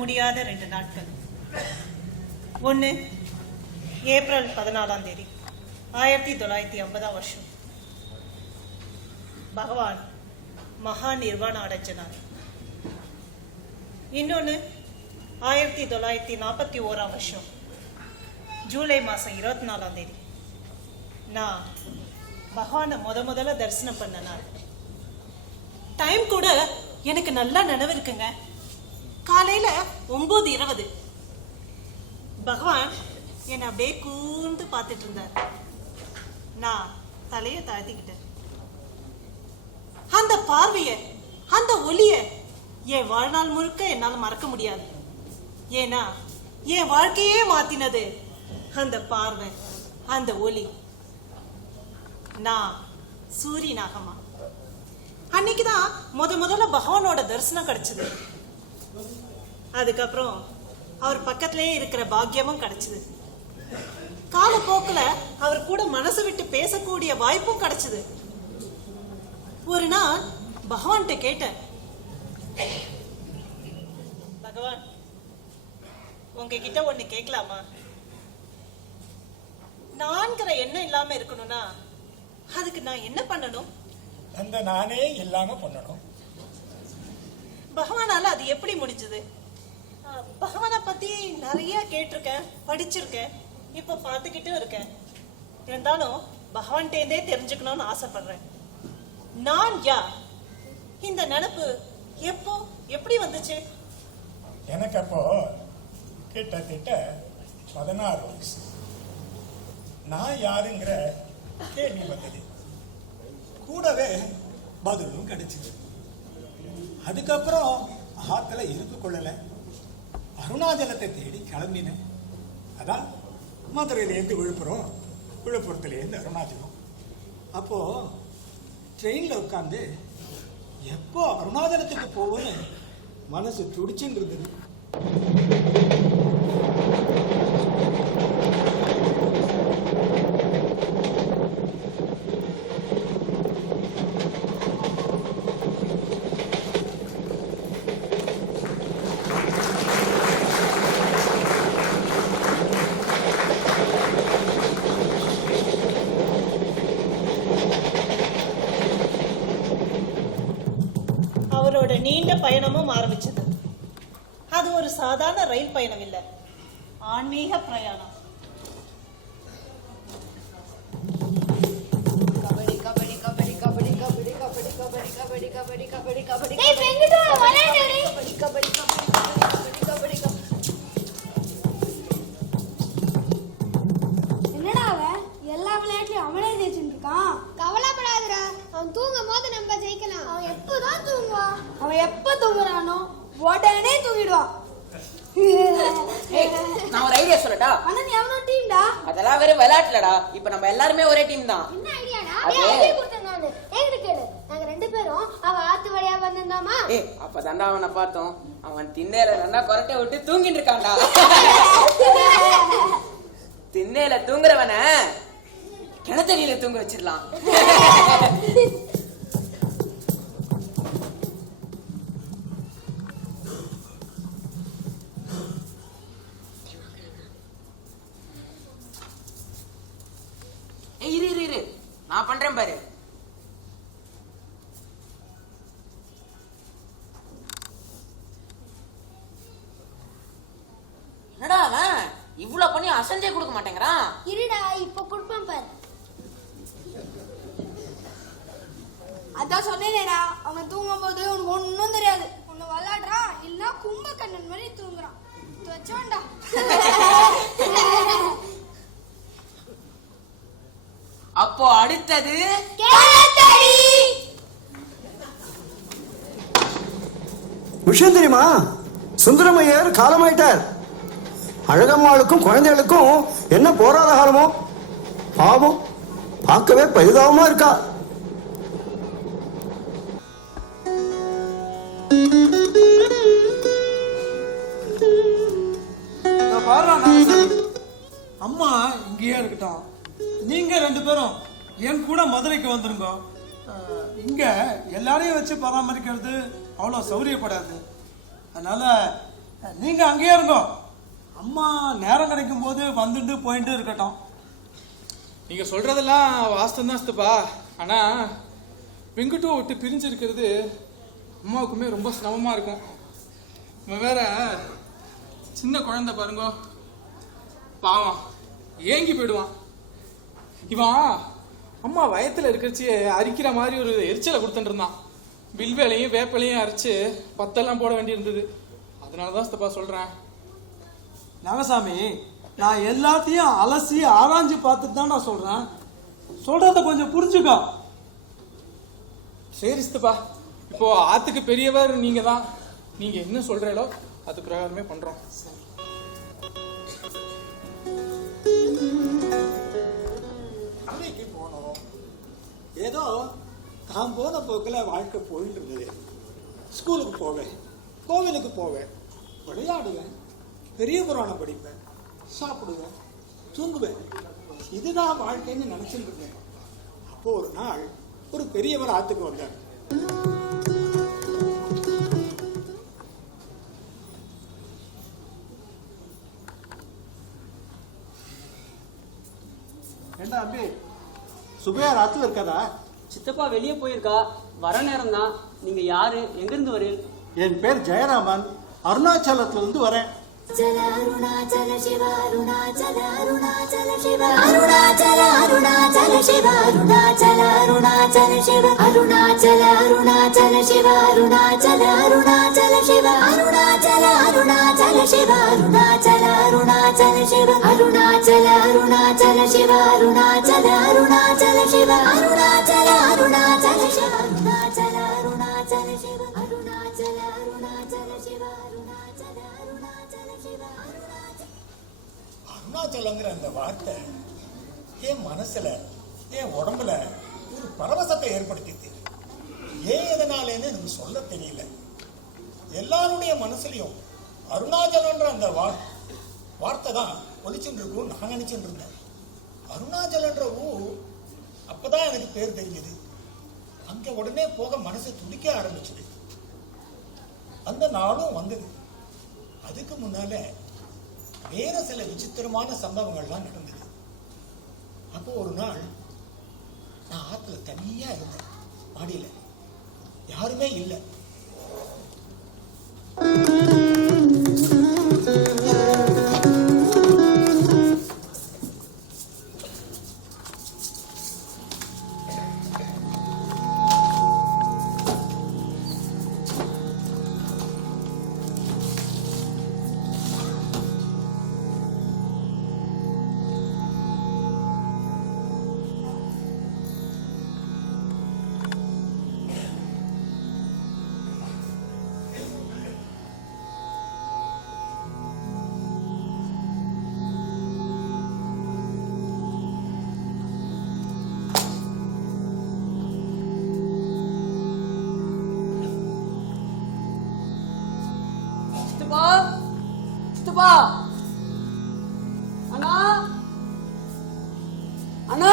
முடியாத 2 நாட்கள். ஒன்று ஏப்ரல் 14 1950 வருஷம் பகவான் மகா நிர்வாண அடைஞ்சினார். இன்னொன்று 1941 வருஷம் ஜூலை மாதம் 24 நான் பகவானை முதல்ல தரிசனம் பண்ண நாள். டைம் கூட எனக்கு நல்லா நினைவு இருக்குங்க. காலையில் 9:20 பகவான் என்னை அப்படியே கூர்ந்து பார்த்துட்டு இருந்தார். நான் தலையை தாழ்த்திக்கிட்டேன். அந்த பார்வையை, அந்த ஒளியை என் வாழ்நாள் முழுக்க என்னால் மறக்க முடியாது. ஏன்னா என் வாழ்க்கையே மாத்தினது அந்த பார்வை, அந்த ஒளி. நான் சூரியனாகமா அன்னைக்குதான் முதல்ல பகவானோட தரிசனம் கிடைச்சது. அதுக்கப்புறம் அவர் பக்கத்திலேயே இருக்கிற பாக்கியமும் கிடைச்சது. காலப்போக்கில் அவர் கூட மனசு விட்டு பேசக்கூடிய வாய்ப்பும் கிடைச்சது. ஒரு நாள் பகவான்கிட்ட கேட்டேன், பகவான் உங்ககிட்ட ஒண்ணு கேட்கலாமா? நான்கிற எண்ணம் இல்லாம இருக்கணும்னா அதுக்கு நான் என்ன பண்ணணும்? அந்த நானே இல்லாம பண்ணணும். பகவானால அது எப்படி முடிஞ்சது? பகவானை பத்தி நிறைய கேட்டிருக்கேன், படிச்சிருக்கேன், இப்ப பார்த்துக்கிட்டும் இருக்கேன். இருந்தாலும் பகவான்கிட்டே தெரிஞ்சுக்கணும்னு ஆசைப்படுறேன். நான் யார்? இந்த நினைப்பு எப்போ எப்படி வந்துச்சு? எனக்கு அப்போ கிட்டத்தட்ட 16 வயசு. நான் யாருங்கிற கேள்வி வந்தது. கூடவே பதிலும் கிடைச்சிது. அதுக்கப்புறம் ஆத்துல இருக்கு கொள்ளல, அருணாச்சலத்தை தேடி கிளம்பினேன். அதான் மதுரையிலேருந்து விழுப்புரம், விழுப்புரத்துலேருந்து அருணாச்சலம். அப்போ ட்ரெயினில் உட்காந்து எப்போ அருணாச்சலத்துக்கு போவோன்னு மனசு துடிச்சுன்னு இருந்தது. அவரோட நீண்ட பயணமும் ஆரம்பிச்சது. அது ஒரு சாதாரண ரயில் பயணம் இல்ல, ஆன்மீக பிரயாணம். கபடி கபடி கபடி கபடி கபடி கபடி கபடி கபடி கபடி கபடி கபடி என்னடா அவன் எல்லா விளையாட்டுலயும் அவனே ஜெயிச்சுட்டு இருக்கான். கவலைப்படாதடா, அவன் தூங்கும் போது நம்ம ஜெயிக்கலாம். அவன் எப்பதான் தூங்குவான்? அவன் எப்ப தூங்குறானோ உடனே தூங்கிடுவான். நான் ஒரு ஐடியா சொல்லட்டா? ஆனா நீ அவனோட டீம்டா. அதெல்லாம் வேற விளையாட்டுலடா. இப்ப நம்ம எல்லாருமே ஒரே டீம் தான். என்ன ஐடியாடா? ஐடியா கொடுத்தேன் நானு. என்கிட்ட கேளு. நாங்க 2 பேரும் அவ ஆத்து வழியா வந்திருந்தோமா? அப்பதான்டா அவனை பார்த்தோம். அவன் திண்ணையில நல்லா கொரட்டை விட்டு தூங்கிட்டு இருக்கான்டா. திண்ணையில தூங்குறவன கிணத்தடியில தூங்க வச்சிடலாம். இரு நான் பண்றேன் பாரு. என்னடா அவன் இவ்வளவு பண்ணி அசஞ்சே கொடுக்க மாட்டேங்கிறான்? இருடா, இப்ப குடுப்பேன் பாரு. அதான் சொன்னேனேடா, அவன் தூங்கும் போது உனக்கு ஒன்னும் தெரியாது. ஒன்னு விளையாடுறான், இல்ல கும்பகண்ணன் மாதிரி தூங்குறான். வச்சோண்டா. அப்போ அடுத்தது விஷயம் தெரியுமா? சுந்தரமையர் காலமாயிட்டார். அழகம்மாளுக்கும் குழந்தைகளுக்கும் என்ன போராத காலமோ. பாவம், பார்க்கவே பரிதாபமா இருக்கா. அம்மா இங்கேயே இருக்கட்டும். நீங்க 2 பேரும் என் கூட மதுரைக்கு வந்துருங்க. இங்க எல்லாரையும் வச்சு பராமரிக்கிறது அவ்வளோ சௌரியப்படாது. அதனால நீங்க அங்கேயே இருங்கோ. அம்மா நேரம் கிடைக்கும் போது வந்துட்டு போயிட்டு இருக்கட்டும். நீங்க சொல்றதெல்லாம் வாஸ்தவம் தான் சித்தப்பா. ஆனா வெங்கட்டும் விட்டு பிரிஞ்சு இருக்கிறது அம்மாவுக்குமே ரொம்ப சிரமமா இருக்கும். இவன் வேற சின்ன குழந்தை பாருங்க, பாவம் ஏங்கி போயிடுவான். இவன் அம்மா வயத்துல இருக்கிறச்சு அரிக்கிற மாதிரி ஒரு எரிச்சலை கொடுத்துட்டு இருந்தான். வில்வேலையும் வேப்பலையும் அரைச்சு பத்தெல்லாம் போட வேண்டி இருந்தது. அதனாலதான் சித்தப்பா சொல்றேன். நாகசாமி, நான் எல்லாத்தையும் அலசி ஆராய்ஞ்சு பார்த்துட்டு தான் நான் சொல்றேன். சொல்றத கொஞ்சம் புரிஞ்சுக்கோ. சரி சித்தப்பா, இப்போ ஆத்துக்கு பெரியவர் நீங்க தான். நீங்க என்ன சொல்றீங்களோ அது பிரகாரமே பண்றோம். அன்னைக்கு போனோம். ஏதோ தான் போன போக்கில் வாழ்க்கை போயிட்டு இருந்தது. ஸ்கூலுக்கு போவேன், கோவிலுக்கு போவேன், விளையாடுவேன், பெரிய புராணம் படிப்பேன், சாப்பிடுவேன், தூங்குவேன். இதுதான் வாழ்க்கைன்னு நினைச்சுட்டு இருந்தேன். அப்போ ஒரு நாள் ஒரு பெரியவர் ஆத்துக்கு வந்தார். ஏண்டா அம்பி, சுபையார் ஆத்துல இருக்காதா? சித்தப்பா வெளியே போயிருக்கா, வர நேரம் தான். நீங்க யாரு, எங்கிருந்து வரீங்க? என் பேர் ஜெயராமன், அருணாச்சலத்துல இருந்து வரேன். अरुणाचल शिव अरुणाचल अरुणाचल शिव अरुणाचल अरुणाचल शिव अरुणाचल अरुणाचल शिव अरुणाचल अरुणाचल शिव अरुणाचल अरुणाचल शिव अरुणाचल अरुणाचल शिव अरुणाचल अरुणाचल शिव अरुणाचल अरुणाचल शिव अरुणाचल अरुणाचल शिव अरुणाचल अरुणाचल शिव अरुणाचल अरुणाचल शिव अरुणाचल अरुणाचल शिव அருணாச்சலங்கிற அந்த வார்த்தை என் மனசுல, என் உடம்புல ஒரு பரவசத்தை ஏற்படுத்திது. ஏன் எதனாலேன்னு எனக்கு சொல்ல தெரியல. எல்லாருடைய மனசுலயும் அருணாச்சலன்ற அந்த வார்த்தை தான் ஒலிச்சுட்டு இருக்கும் நான் நினைச்சுட்டு இருந்தேன். அருணாச்சலன்ற ஊர் அப்பதான் எனக்கு பேர் தெரிஞ்சது. அங்க உடனே போக மனசு துடிக்க ஆரம்பிச்சது. அந்த நாளும் வந்தது. அதுக்கு முன்னால வேற சில விசித்திரமான சம்பவங்கள்லாம் நடந்தது. அப்போ ஒரு நாள் நான் ஆத்துல தனியா இருந்தேன். மாடியில யாருமே இல்லை. சித்தப்பா, அண்ணா அண்ணா,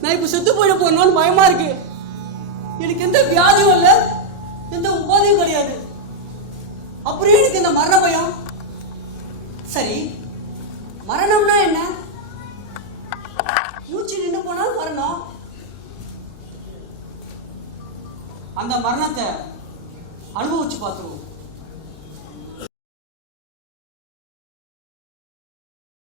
நான் இப்ப செத்து போயிட போறேன்னு பயமா இருக்கு. எனக்கு எந்த வியாதியும் இல்லை, எந்த உபாதையும் கிடையாது. அப்புறம் எனக்கு இந்த மரண பயம். சரி, மரணம்னா என்ன? மூச்சு நின்று போனால் மரணம். அந்த மரணத்தை அனுபவிச்சு பார்த்துருவோம்.